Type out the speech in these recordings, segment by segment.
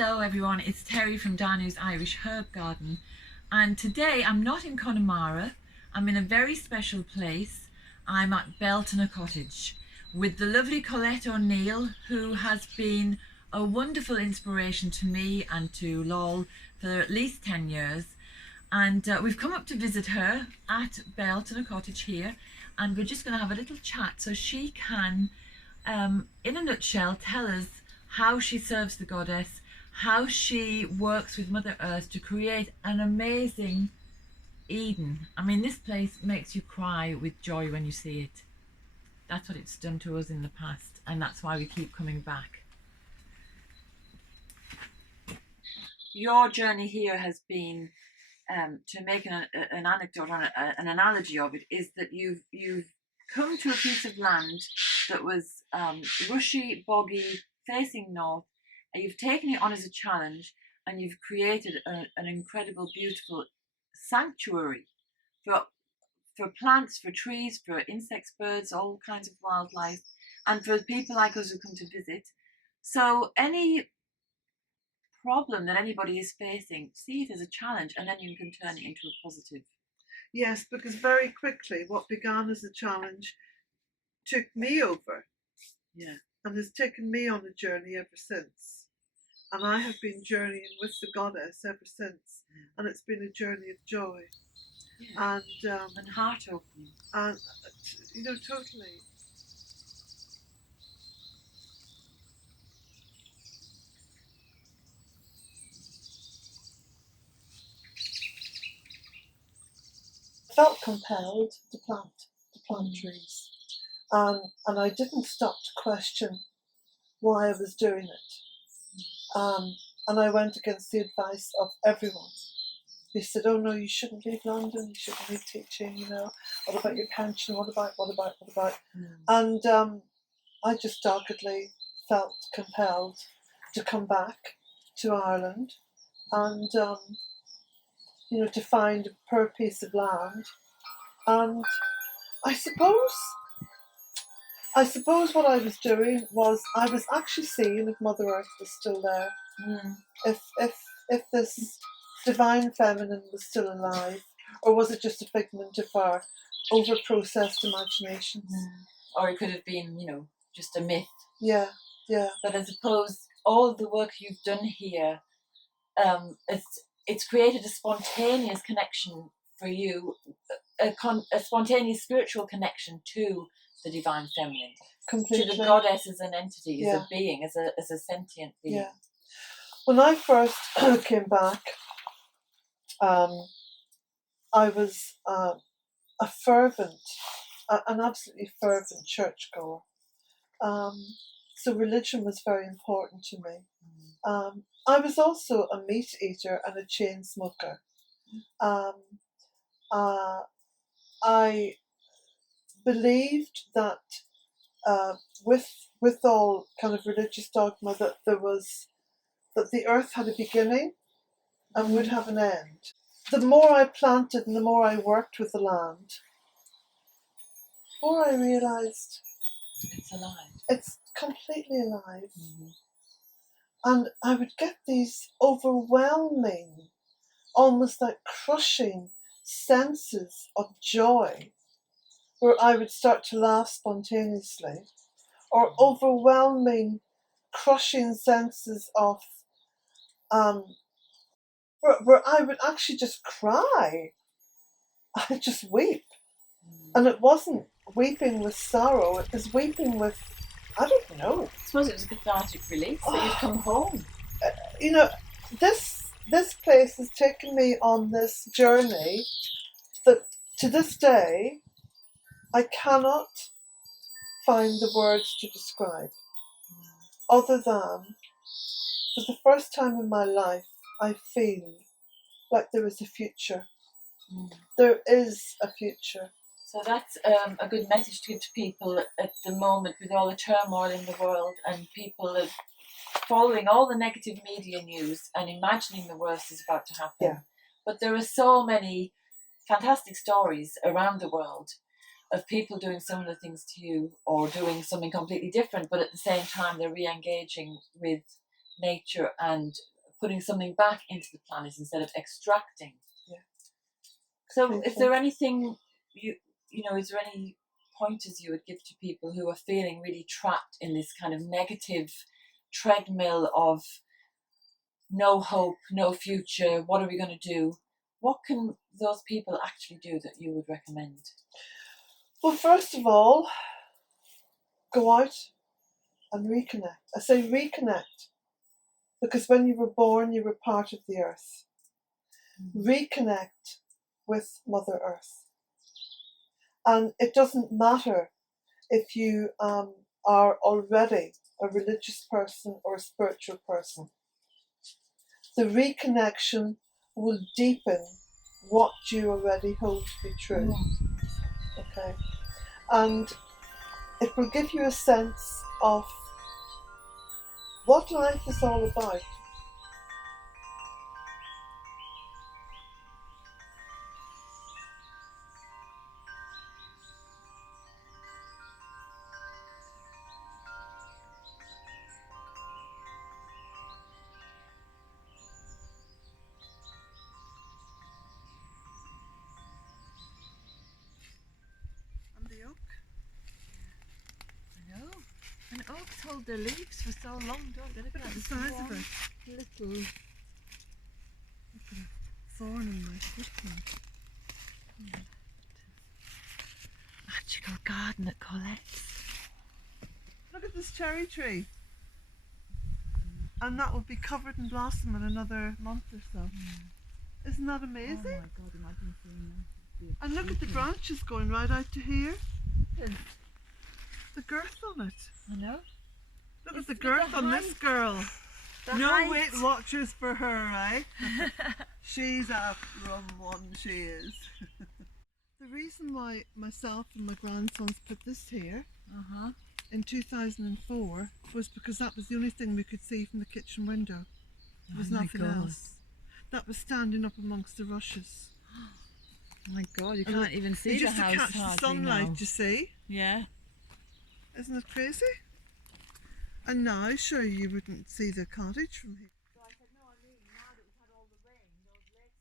Hello everyone, it's Terry from Danu's Irish Herb Garden, and today I'm not in Connemara. I'm in a very special place. I'm at Bealtaine Cottage with the lovely Colette O'Neill, who has been a wonderful inspiration to me and to Lol for at least 10 years. And we've come up to visit her at Bealtaine Cottage here, and we're just going to have a little chat so she can, in a nutshell, tell us how she serves the goddess, how she works with Mother Earth to create an amazing Eden. I mean, this place makes you cry with joy when you see it. That's what it's done to us in the past, and that's why we keep coming back. Your journey here has been, to make an anecdote or an analogy of it, is that you've come to a piece of land that was rushy, boggy, facing north, and you've taken it on as a challenge, and you've created an incredible, beautiful sanctuary for plants, for trees, for insects, birds, all kinds of wildlife, and for people like us who come to visit. So any problem that anybody is facing, see it as a challenge, and then you can turn it into a positive. Yes, because very quickly what began as a challenge took me over. Yeah. And has taken me on a journey ever since. And I have been journeying with the goddess ever since. And it's been a journey of joy. Yeah. And heart opening. And, totally. I felt compelled to plant trees. And I didn't stop to question why I was doing it. And I went against the advice of everyone. They said, "Oh no, you shouldn't leave London, you shouldn't leave teaching, what about your pension, what about? And I just doggedly felt compelled to come back to Ireland and, to find a poor piece of land. And I suppose what I was doing was I was actually seeing if Mother Earth was still there. If this divine feminine was still alive, or was it just a figment of our over-processed imaginations? Or it could have been, just a myth. Yeah. But I suppose all the work you've done here, it's created a spontaneous connection for you, a spontaneous spiritual connection to the divine feminine, completely. To the goddess as an entity, as a being, as a sentient being. Yeah. When I first came back, I was an absolutely fervent churchgoer. So religion was very important to me. I was also a meat eater and a chain smoker. I believed that with all kind of religious dogma that the earth had a beginning and would have an end. The more I planted and the more I worked with the land, the more I realised it's alive. It's completely alive. And I would get these overwhelming, almost like crushing senses of joy, where I would start to laugh spontaneously, or overwhelming, crushing senses of where I would actually just cry. I'd just weep. And it wasn't weeping with sorrow, it was weeping with, I don't know. I suppose it was a cathartic release, so you'd come home. This place has taken me on this journey that to this day I cannot find the words to describe, other than for the first time in my life I feel like there is a future. There is a future. So that's a good message to give to people at the moment, with all the turmoil in the world and people following all the negative media news and imagining the worst is about to happen. Yeah. But there are so many fantastic stories around the world of people doing similar things to you or doing something completely different, but at the same time they're re-engaging with nature and putting something back into the planet instead of extracting. Yeah. So is there anything is there any pointers you would give to people who are feeling really trapped in this kind of negative treadmill of no hope, no future, what are we going to do? What can those people actually do that you would recommend? Well, first of all, go out and reconnect. I say reconnect because when you were born, you were part of the earth. Reconnect with Mother Earth. And it doesn't matter if you are already a religious person or a spiritual person. The reconnection will deepen what you already hold to be true. Okay? And it will give you a sense of what life is all about. And the oak. I know. And oaks hold their leaves for so long, don't they? Look at the size of it. Little. Look at a thorn in my foot. Magical garden at Colette's. Look at this cherry tree. And that will be covered in blossom in another month or so. Isn't that amazing? Oh my God, imagine seeing that. And look at the branches going right out to here. The girth on it. I know. Look at the girth on this girl. No Weight Watchers for her, right? She's a rum one, she is. The reason why myself and my grandsons put this here in 2004 was because that was the only thing we could see from the kitchen window. There was nothing else. That was standing up amongst the rushes. Oh my God, you can't even see the house. Just to catch the sunlight, you see? Yeah. Isn't it crazy? And now, sure, you wouldn't see the cottage from here. So I said, no, I mean, now that we've had all the rain, those lakes are getting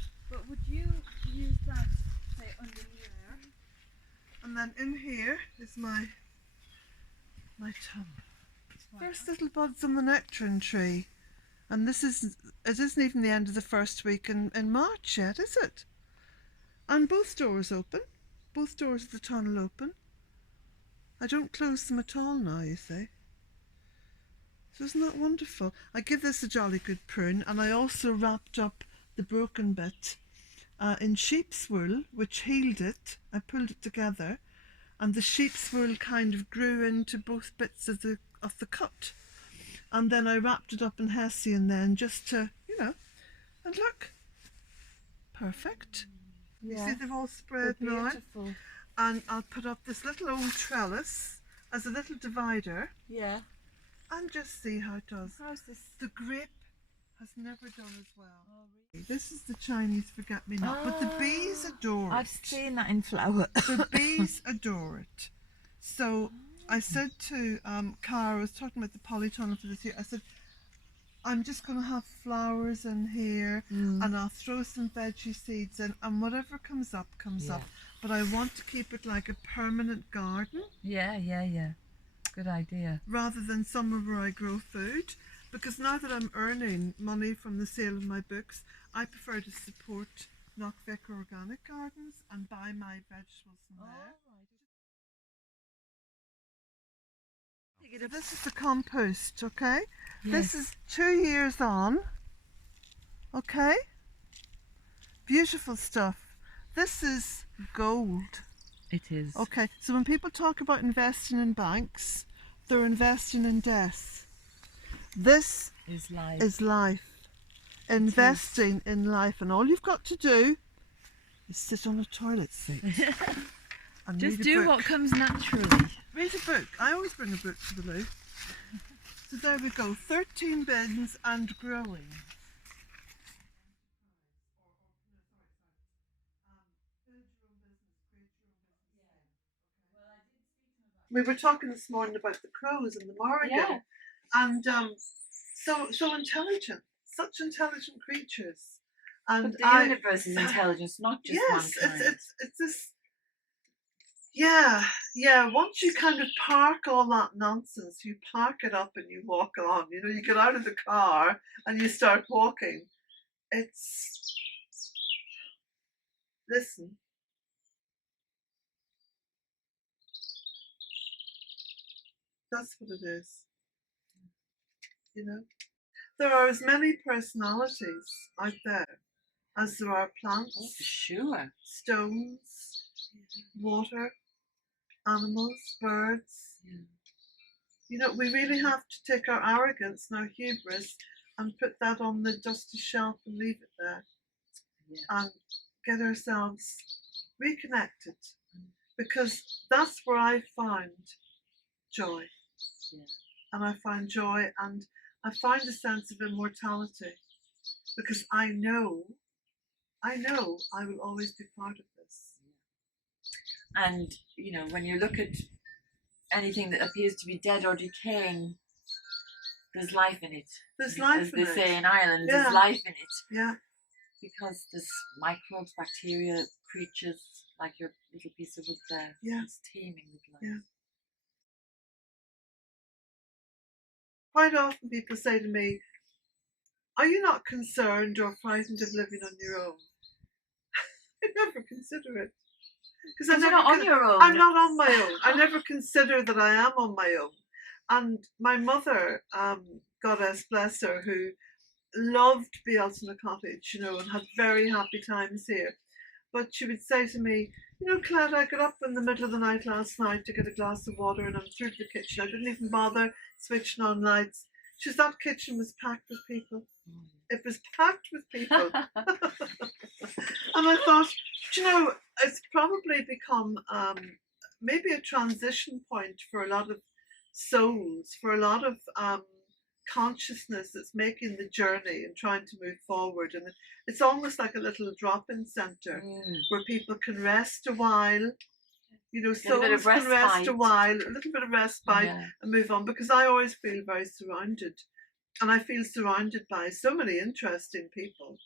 high. But would you use that, say, under here? And then in here is my tub. First little buds on the nectarine tree. And it isn't even the end of the first week in March yet, is it? And both doors open. Both doors of the tunnel open. I don't close them at all now, you see. So isn't that wonderful? I give this a jolly good prune, and I also wrapped up the broken bit in sheep's wool, which healed it. I pulled it together, and the sheep's wool kind of grew into both bits of the cut. And then I wrapped it up in hessian then, just to, and look, perfect. Yeah. You see they've all spread now. Beautiful. And I'll put up this little old trellis as a little divider. Yeah. And just see how it does. How's this? The grape has never done as well. Oh, really? This is the Chinese forget-me-not, but the bees adore it. I've seen that in flower. The bees adore it. So I said to Cara, I was talking about the polytunnel for this year, I said, I'm just going to have flowers in here and I'll throw some veggie seeds in, and whatever comes up, comes up. But I want to keep it like a permanent garden. Yeah. Good idea. Rather than somewhere where I grow food. Because now that I'm earning money from the sale of my books, I prefer to support Knockvick Organic Gardens and buy my vegetables from there. This is the compost, okay? Yes. This is 2 years on, okay? Beautiful stuff. This is gold. It is. Okay, so when people talk about investing in banks, they're investing in death. This Is life. is life. Investing in life, and all you've got to do is sit on a toilet seat. And Just read a do book. what comes naturally. Read a book. I always bring a book to the loo. So there we go, 13 bins and growing. We were talking this morning about the crows and the Morrigan, Yeah. and so intelligent, such intelligent creatures. And But the universe is intelligence, not just yes, mankind. it's this. Yeah, yeah. Once you kind of park all that nonsense, you park it up and you walk on. You know, you get out of the car and you start walking. It's listen. That's what it is. You know, there are as many personalities out there as there are plants, Oh, for sure. stones, water, animals, birds. Yeah. You know, we really have to take our arrogance and our hubris and put that on the dusty shelf and leave it there. Yeah. And get ourselves reconnected, because that's where I find joy. Yeah. And I find joy, and I find a sense of immortality, because I know I will always be part of this. And, you know, when you look at anything that appears to be dead or decaying, there's life in it. There's life as in they it. say in Ireland, Yeah. there's life in it. Yeah. Because there's microbes, bacteria, creatures, like your little piece of wood there. Yeah. It's teeming with life. Yeah. Quite often people say to me, are you not concerned or frightened of living on your own? I never consider it. Because you're not on your own. I'm not on my own. I never consider that I am on my own. And my mother, God bless her, who loved Bealtaine Cottage, you know, and had very happy times here. But she would say to me, you know, Claire, I got up in the middle of the night last night to get a glass of water and I'm through to the kitchen. I didn't even bother switching on lights. She said that kitchen was packed with people. It was packed with people. And I thought, you know, it's probably become maybe a transition point for a lot of souls, for a lot of consciousness that's making the journey and trying to move forward. And it's almost like a little drop-in centre where people can rest a while. You know, souls can rest a while, a little bit of respite, and move on. Because I always feel very surrounded. And I feel surrounded by so many interesting people.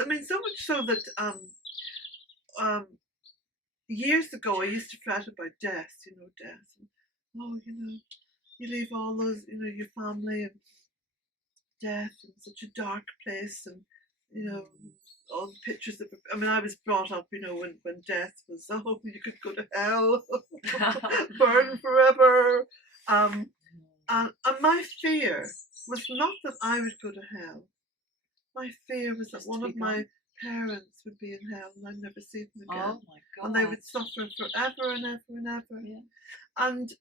I mean, so much so that years ago I used to fret about death, you know, death. And, oh, you know, you leave all those, you know, your family, and death in such a dark place, and, you know, all the pictures that, I mean, I was brought up, you know, when death was, oh, you could go to hell, burn forever. And my fear was not that I would go to hell. My fear was that one of my parents would be in hell and I'd never see them again. Oh my God. And they would suffer forever and ever and ever. Yeah. And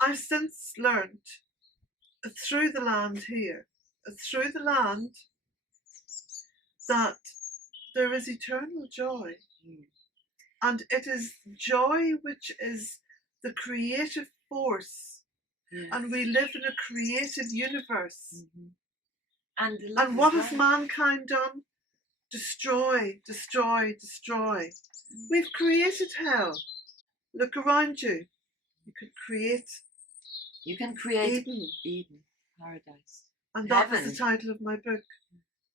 I've since learned through the land here, through the land, that there is eternal joy. And it is joy which is the creative force. Yes. And we live in a creative universe. And what has mankind done? Destroy, destroy, destroy. We've created hell. Look around you. You can create Eden, paradise. And that was the title of my book,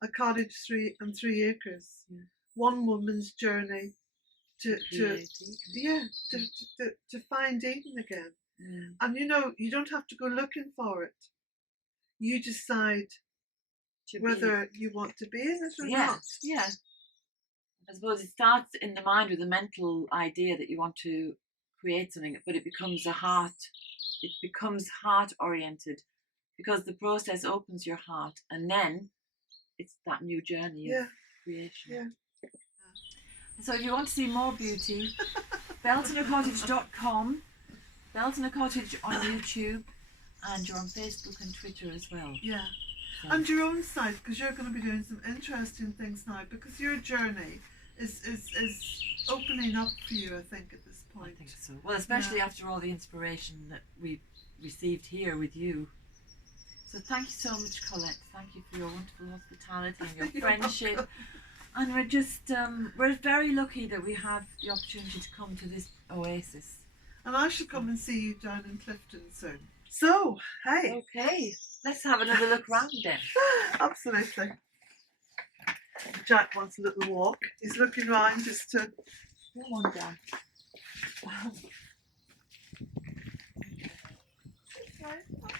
A Cottage 3 Acres. Yeah. One woman's journey to find Eden again. And you know, you don't have to go looking for it. You decide whether you want to be in it or not. Yeah. I suppose it starts in the mind with a mental idea that you want to create something, but it becomes heart oriented, because the process opens your heart, and then it's that new journey of creation. Yeah. So if you want to see more beauty, bealtainecottage.com, Bealtaine Cottage on YouTube, and you're on Facebook and Twitter as well. Yeah. So. And your own site, because you're going to be doing some interesting things now, because your journey is opening up for you, I think, at this point. I think so. Well, especially after all the inspiration that we received here with you. So thank you so much, Colette. Thank you for your wonderful hospitality and your friendship. Welcome. And we're just, we're very lucky that we have the opportunity to come to this oasis. And I shall come and see you down in Clifton soon. So, hey. Okay, let's have another look round then. Absolutely. Jack wants a little walk. He's looking round just to... Come on, Jack. Okay.